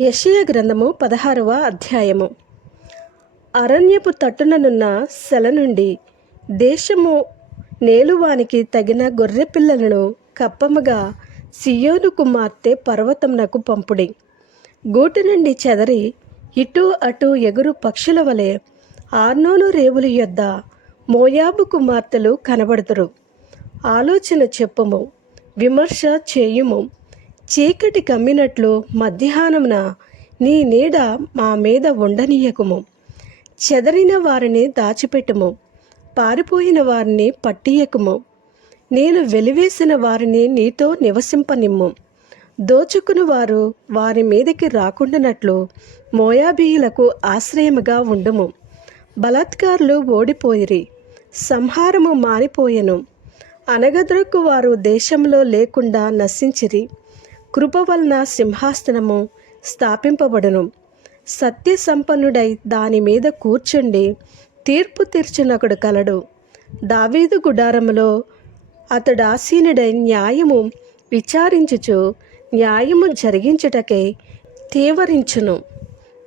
యషయ గ్రంథము పదహారవ అధ్యాయము. అరణ్యపు తట్టుననున్న సెల నుండి దేశము నేలువానికి తగిన గొర్రె పిల్లలను కప్పముగా సియోను కుమార్తె పర్వతమునకు పంపుడి. గూటి నుండి చెదరి ఇటు అటు ఎగురు పక్షుల వలె ఆర్నోను రేవుల యొద్ద మోయాబు కుమార్తెలు కనబడుతురు ఆలోచన చెప్పుము విమర్శ చేయుము. చీకటి కమ్మినట్లు మధ్యాహ్నమున నీ నీడ మా మీద ఉండనీయకుము. చెదరిన వారిని దాచిపెట్టుము. పారిపోయిన వారిని పట్టియకుము. నేను వెలివేసిన వారిని నీతో నివసింపనిమ్ము. దోచుకుని వారు వారి మీదకి రాకుండానట్లు మోయాబీయులకు ఆశ్రయముగా ఉండుము. బలాత్కారులు ఓడిపోయిరి. సంహారము మారిపోయెను. అనగద్రకు వారు దేశంలో లేకుండా నశించిరి. కృప వలన సింహాసనము స్థాపింపబడును. సత్య సంపన్నుడై దాని మీద కూర్చుండి తీర్పు తీర్చునొకడు కలడు. దావీదు గుడారములో అతడు ఆసీనుడై న్యాయము విచారించుచు న్యాయము జరిగించుటకై తీవరించును.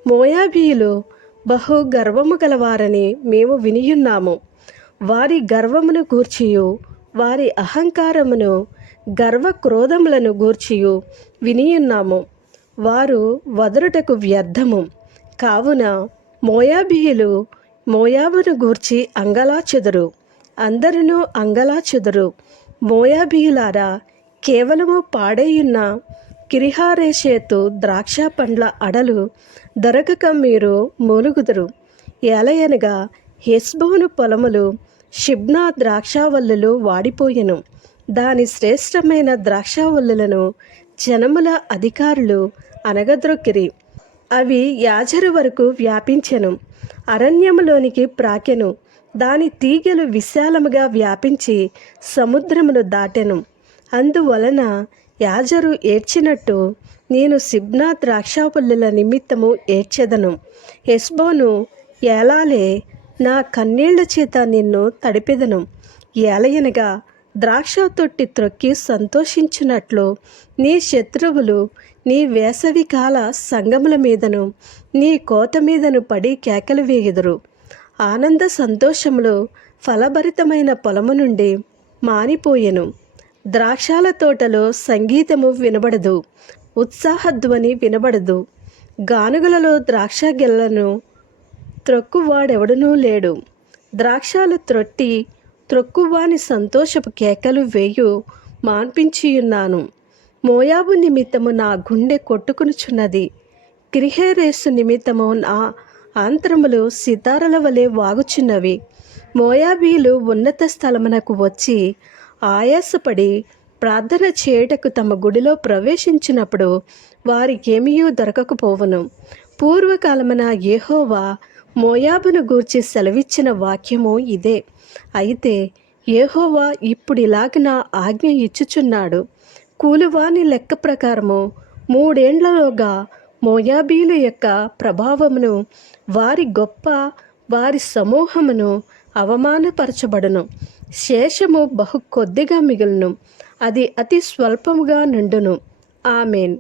మోయాబీయులు బహు గర్వము గలవారని మేము వినియున్నాము. వారి గర్వమును కూర్చియు వారి అహంకారమును గర్వ క్రోధములను గూర్చియు వినియున్నాము. వారు వదరుటకు వ్యర్థము. కావున మోయాబీయులు మోయాబును గూర్చి అంగలాచెదరు అందరును అంగలాచెదరు మోయాబీయులారా కేవలము పాడేయున్న కిరిహారేషేతు ద్రాక్ష పండ్ల అడలు దొరకక మీరు మూలుగుదురు. ఏలయనగా హెస్బోను పొలములు షిబ్నా ద్రాక్షావల్లులు వాడిపోయెను. దాని శ్రేష్టమైన ద్రాక్షావల్లులను జనముల అధికారులు అనగద్రొక్కిరి అవి యాజరు వరకు వ్యాపించెను. అరణ్యములోనికి ప్రాకెను. దాని తీగలు విశాలముగా వ్యాపించి సముద్రమును దాటెను. అందువలన యాజరు ఏడ్చినట్టు నేను సిబ్నా ద్రాక్షాపల్లుల నిమిత్తము ఏడ్చెదను. హెస్బోను ఏలాలే నా కన్నీళ్ళ చేత నిన్ను తడిపెదను. ఏలయనగా ద్రాక్ష తొట్టి త్రొక్కి సంతోషించినట్లు నీ శత్రువులు నీ వేసవికాల సంగముల మీదను నీ కోత మీదను పడి కేకలు వేయుదురు. ఆనంద సంతోషములు ఫలభరితమైన పొలము నుండి మానిపోయెను. ద్రాక్షాల తోటలో సంగీతము వినబడదు ఉత్సాహధ్వని వినబడదు. గానుగలలో ద్రాక్ష గెల్లను త్రొక్కువాడెవడనూ లేడు. ద్రాక్షాలు త్రొట్టి త్రొక్కువాని సంతోషపు కేకలు వేయు మాన్పించియున్నాను. మోయాబు నిమిత్తము నా గుండె కొట్టుకునుచున్నది. క్రిహేరేసు నిమిత్తము నా ఆంత్రములు సితారల వలె వాగుచున్నవి. మోయాబీలు ఉన్నత స్థలమునకు వచ్చి ఆయాసపడి ప్రార్థన చేయుటకు తమ గుడిలో ప్రవేశించినప్పుడు వారికేమీ దొరకకపోవును. పూర్వకాలమున యెహోవా మోయాబును గూర్చి సెలవిచ్చిన వాక్యము ఇదే. అయితే యెహోవా ఇప్పుడు నా ఆజ్ఞ ఇచ్చుచున్నాడు. కూలివాని లెక్క ప్రకారము మూడేండ్లలోగా మోయాబీలు యొక్క ప్రభావమును వారి గొప్ప వారి సమూహమును అవమానపరచబడును. శేషము బహు కొద్దిగా మిగులును. అది అతి స్వల్పముగా నుండును. ఆమెన్.